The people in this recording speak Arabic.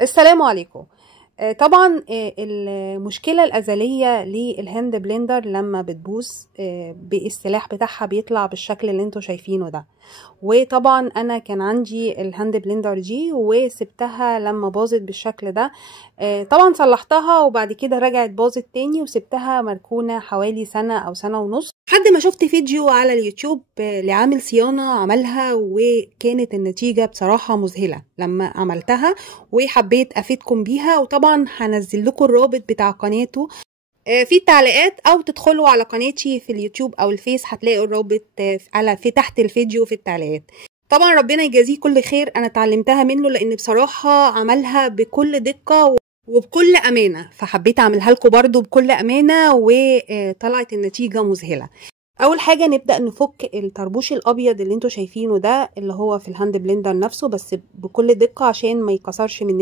السلام عليكم. طبعا المشكلة الأزلية للهاند بلندر لما بتبوظ بالسلاح بتاعها بيطلع بالشكل اللي انتوا شايفينه ده. وطبعا انا كان عندي الهاند بلندر دي وسبتها لما باظت بالشكل ده. طبعا صلحتها وبعد كده رجعت باظت تاني وسبتها مركونة حوالي سنة او سنة ونص لحد ما شفت فيديو على اليوتيوب لعامل صيانة عملها، وكانت النتيجة بصراحة مذهلة لما عملتها وحبيت افيدكم بيها. وطبعا هنزل لكم الرابط بتاع قناته في التعليقات، او تدخلوا على قناتي في اليوتيوب او الفيس هتلاقوا الرابط في تحت الفيديو في التعليقات. طبعا ربنا يجازيه كل خير، انا اتعلمتها منه لان بصراحة عملها بكل دقة وبكل امانة، فحبيت اعملها لكم برضو بكل امانة وطلعت النتيجة مذهلة. اول حاجة نبدأ نفك الطربوش الابيض اللي انتوا شايفينه ده اللي هو في الهاند بلندر نفسه، بس بكل دقة عشان ما يكسرش مننا.